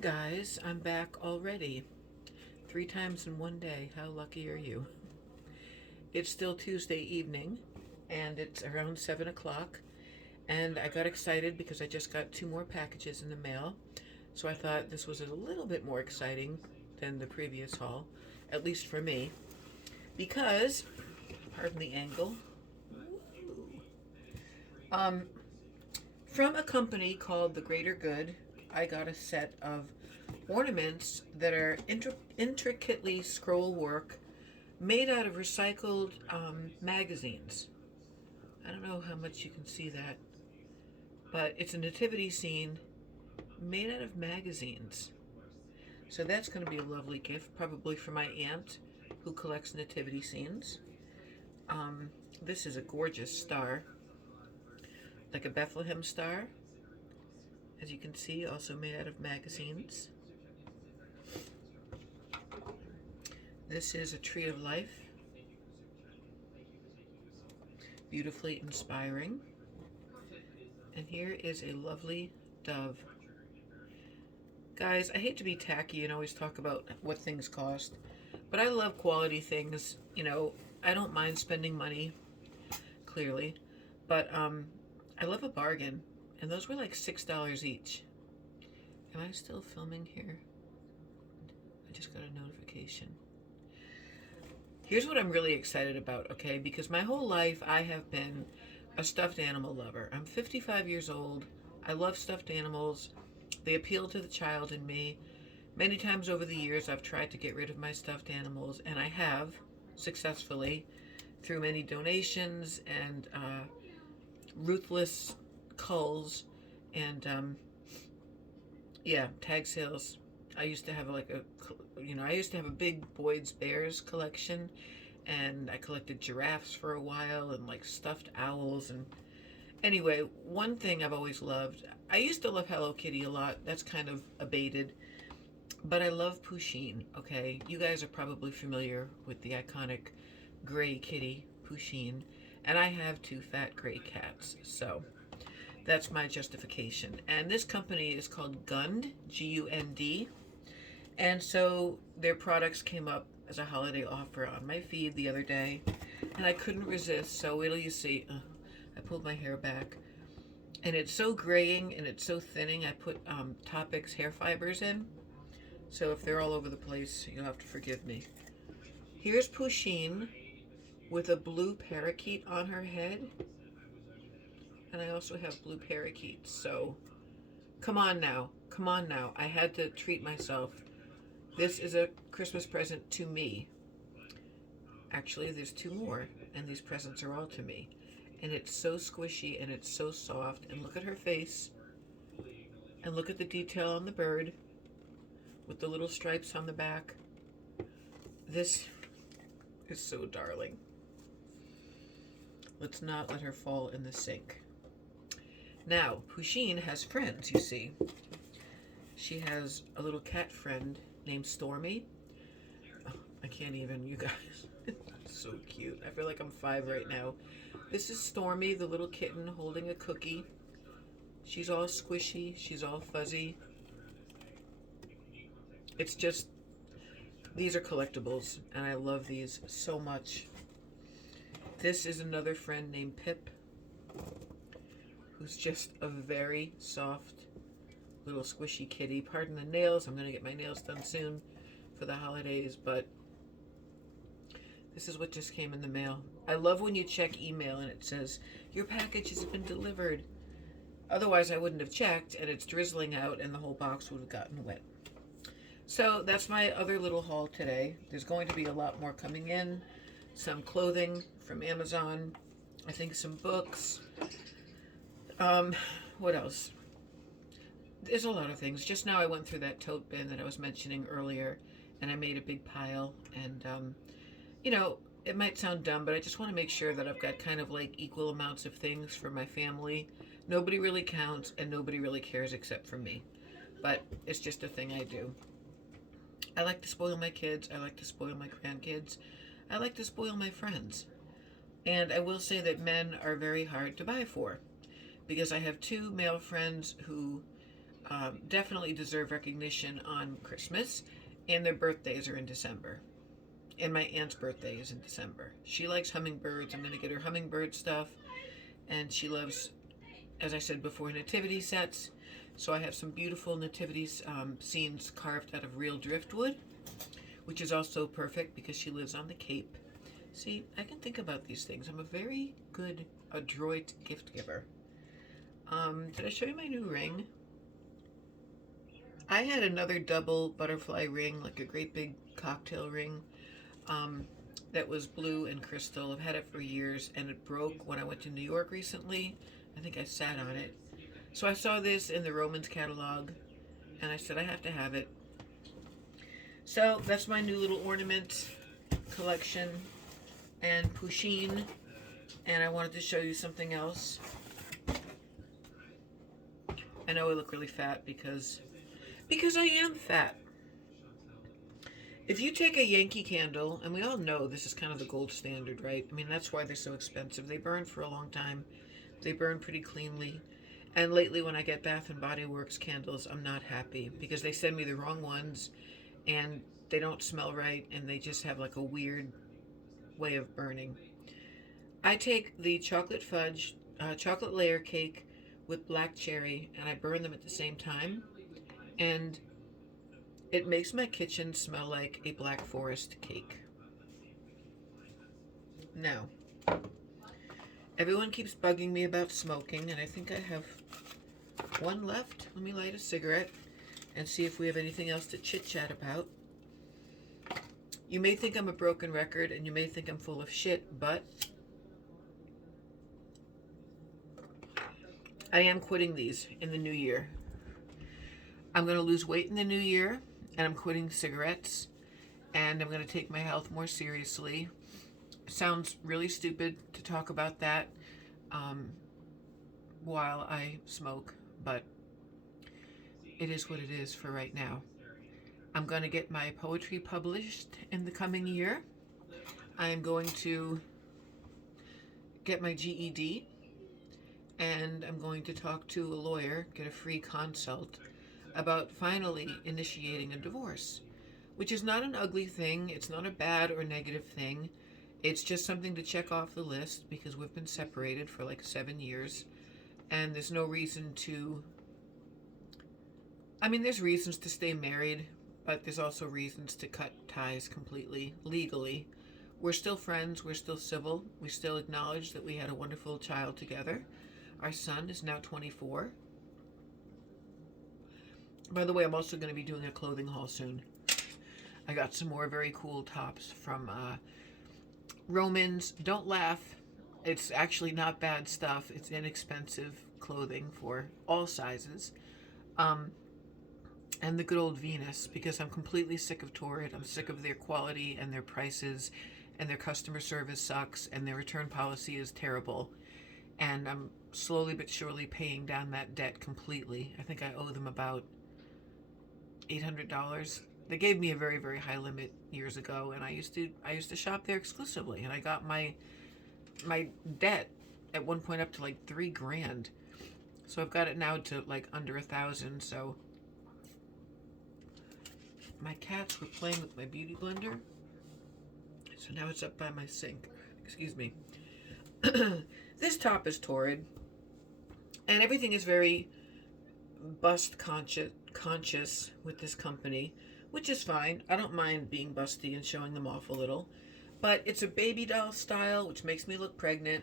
Hey guys, I'm back already. 3 times in one day. How lucky are you? It's still Tuesday evening and it's around 7 o'clock. And I got excited because I just got 2 more packages in the mail. So I thought this was a little bit more exciting than the previous haul, at least for me. Because, pardon the angle, um, from a company called The Greater Good, I got a set of ornaments that are intricately scroll work made out of recycled magazines. I don't know how much you can see that, but it's a nativity scene made out of magazines. So that's going to be a lovely gift, probably for my aunt who collects nativity scenes. Um, this is a gorgeous star, like a Bethlehem star, as you can see, also made out of magazines. This is a tree of life, beautifully inspiring. And here is a lovely dove. Guys, I hate to be tacky and always talk about what things cost, but I love quality things. I don't mind spending money, clearly, but I love a bargain, and those were like $6 each. Am I still filming here? I just got a notification. Here's what I'm really excited about, okay? Because my whole life I have been a stuffed animal lover. I'm 55 years old. I love stuffed animals. They appeal to the child in me. Many times over the years I've tried to get rid of my stuffed animals, and I have successfully through many donations and ruthless culls and tag sales. I used to have I used to have a big Boyd's Bears collection, and I collected giraffes for a while and like stuffed owls. And anyway, one thing I've always loved, I used to love Hello Kitty a lot. That's kind of abated, but I love Pusheen. Okay, you guys are probably familiar with the iconic gray kitty Pusheen, and I have 2 fat gray cats. So that's my justification. And this company is called Gund, Gund. And so their products came up as a holiday offer on my feed the other day, and I couldn't resist. So wait till you see. I pulled my hair back, and it's so graying and it's so thinning. I put Topix hair fibers in, so if they're all over the place, you'll have to forgive me. Here's Pusheen with a blue parakeet on her head, and I also have blue parakeets. So come on now, come on now. I had to treat myself. This is a Christmas present to me. Actually, there's 2 more, and these presents are all to me. And it's so squishy, and it's so soft. And look at her face. And look at the detail on the bird with the little stripes on the back. This is so darling. Let's not let her fall in the sink. Now, Pusheen has friends, you see. She has a little cat friend named Stormy. Oh, I can't even, you guys. So cute. I feel like I'm 5 right now. This is Stormy, the little kitten, holding a cookie. She's all squishy. She's all fuzzy. It's just, these are collectibles, and I love these so much. This is another friend named Pip, who's just a very soft little squishy kitty. Pardon the nails. I'm going to get my nails done soon for the holidays, but this is what just came in the mail. I love when you check email and it says, your package has been delivered. Otherwise, I wouldn't have checked, and it's drizzling out, and the whole box would have gotten wet. So that's my other little haul today. There's going to be a lot more coming in. Some clothing from Amazon. I think some books. What else? There's a lot of things. Just now I went through that tote bin that I was mentioning earlier, and I made a big pile. And, it might sound dumb, but I just want to make sure that I've got kind of like equal amounts of things for my family. Nobody really counts, and nobody really cares except for me. But it's just a thing I do. I like to spoil my kids. I like to spoil my grandkids. I like to spoil my friends. And I will say that men are very hard to buy for, because I have 2 male friends who definitely deserve recognition on Christmas, and their birthdays are in December. And my aunt's birthday is in December. She likes hummingbirds. I'm going to get her hummingbird stuff. And she loves, as I said before, nativity sets. So I have some beautiful nativity scenes carved out of real driftwood, which is also perfect because she lives on the Cape. See, I can think about these things. I'm a very good, adroit gift giver. Did I show you my new ring? I had another double butterfly ring, like a great big cocktail ring, that was blue and crystal. I've had it for years, and it broke when I went to New York recently. I think I sat on it. So I saw this in the Romans catalog, and I said I have to have it. So that's my new little ornament collection and pusheen. And I wanted to show you something else. I know I look really fat because I am fat. If you take a Yankee candle, and we all know this is kind of the gold standard, right? I mean, that's why they're so expensive. They burn for a long time. They burn pretty cleanly. And lately when I get Bath and Body Works candles, I'm not happy because they send me the wrong ones and they don't smell right and they just have like a weird way of burning. I take the chocolate fudge, chocolate layer cake with black cherry, and I burn them at the same time. And it makes my kitchen smell like a Black Forest cake. Now, everyone keeps bugging me about smoking, and I think I have one left. Let me light a cigarette and see if we have anything else to chit-chat about. You may think I'm a broken record, and you may think I'm full of shit, but I am quitting these in the new year. I'm going to lose weight in the new year, and I'm quitting cigarettes, and I'm going to take my health more seriously. It sounds really stupid to talk about that while I smoke, but it is what it is for right now. I'm going to get my poetry published in the coming year. I am going to get my GED, and I'm going to talk to a lawyer, get a free consult about finally initiating a divorce, which is not an ugly thing. It's not a bad or negative thing. It's just something to check off the list because we've been separated for like 7 years, and there's no reason to, I mean, there's reasons to stay married, but there's also reasons to cut ties completely, legally. We're still friends, we're still civil, we still acknowledge that we had a wonderful child together. Our son is now 24. By the way, I'm also going to be doing a clothing haul soon. I got some more very cool tops from Romans. Don't laugh. It's actually not bad stuff. It's inexpensive clothing for all sizes. And the good old Venus, because I'm completely sick of Torrid. I'm sick of their quality and their prices, and their customer service sucks, and their return policy is terrible. And I'm slowly but surely paying down that debt completely. I think I owe them about $800. They gave me a very, very high limit years ago, and I used to shop there exclusively, and I got my debt at one point up to like $3,000. So I've got it now to like under 1,000. So my cats were playing with my beauty blender, so now it's up by my sink. Excuse me. This top is Torrid, and everything is very bust conscious with this company, which is fine. I don't mind being busty and showing them off a little, but it's a baby doll style, which makes me look pregnant.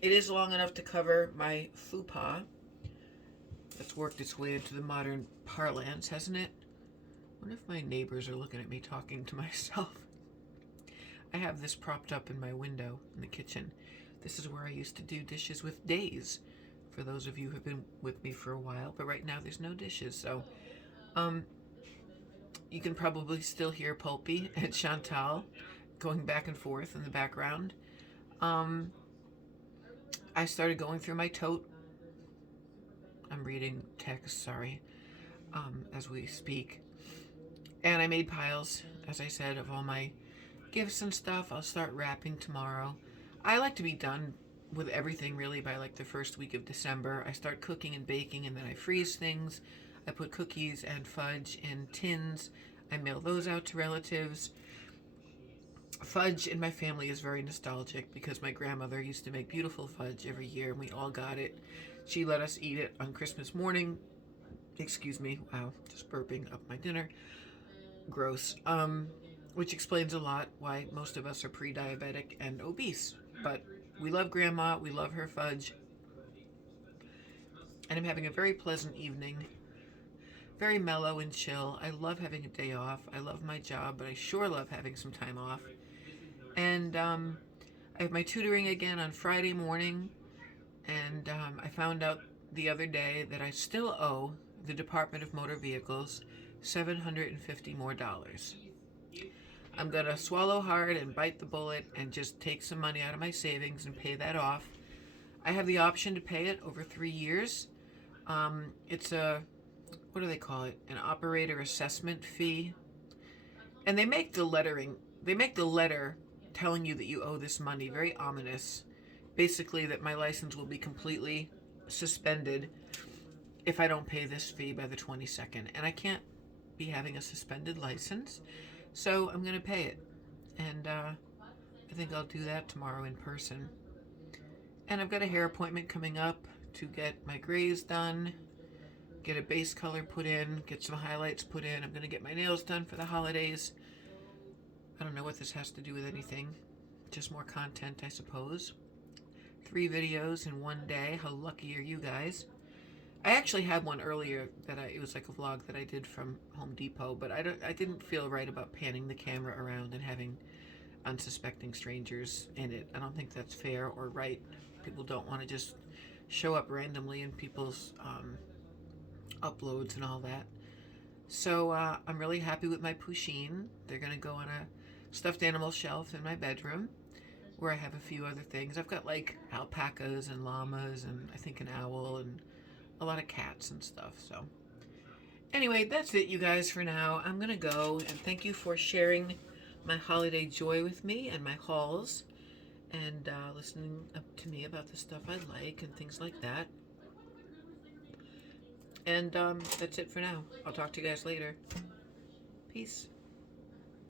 It is long enough to cover my fupa. That's worked its way into the modern parlance, hasn't it? I wonder if my neighbors are looking at me talking to myself. I have this propped up in my window in the kitchen. This is where I used to do dishes with Days, for those of you who have been with me for a while, but right now there's no dishes, so you can probably still hear Pulpy and Chantal going back and forth in the background. I started going through my tote. I'm reading text, sorry, as we speak. And I made piles, as I said, of all my gifts and stuff. I'll start wrapping tomorrow. I like to be done with everything really by like the first week of December. I start cooking and baking, and then I freeze things. I put cookies and fudge in tins. I mail those out to relatives. Fudge in my family is very nostalgic because my grandmother used to make beautiful fudge every year and we all got it. She let us eat it on Christmas morning. Excuse me, wow, just burping up my dinner. Gross. Which explains a lot why most of us are pre-diabetic and obese. But we love Grandma, we love her fudge, and I'm having a very pleasant evening. Very mellow and chill. I love having a day off. I love my job, but I sure love having some time off. And I have my tutoring again on Friday morning, and I found out the other day that I still owe the Department of Motor Vehicles $750 more. I'm going to swallow hard and bite the bullet and just take some money out of my savings and pay that off. I have the option to pay it over 3 years. It's a, what do they call it? An operator assessment fee. And they make the letter telling you that you owe this money very ominous. Basically that my license will be completely suspended if I don't pay this fee by the 22nd. And I can't be having a suspended license, so I'm going to pay it. And I think I'll do that tomorrow in person. And I've got a hair appointment coming up to get my grays done, get a base color put in, get some highlights put in. I'm going to get my nails done for the holidays. I don't know what this has to do with anything. Just more content, I suppose. 3 videos in one day. How lucky are you guys? I actually had one earlier that it was like a vlog that I did from Home Depot, but I didn't feel right about panning the camera around and having unsuspecting strangers in it. I don't think that's fair or right. People don't want to just show up randomly in people's uploads and all that. So I'm really happy with my pusheen. They're going to go on a stuffed animal shelf in my bedroom where I have a few other things. I've got like alpacas and llamas and I think an owl and a lot of cats and stuff. So anyway, that's it, you guys, for now. I'm going to go, and thank you for sharing my holiday joy with me and my hauls and listening up to me about the stuff I like and things like that. And that's it for now. I'll talk to you guys later. Peace.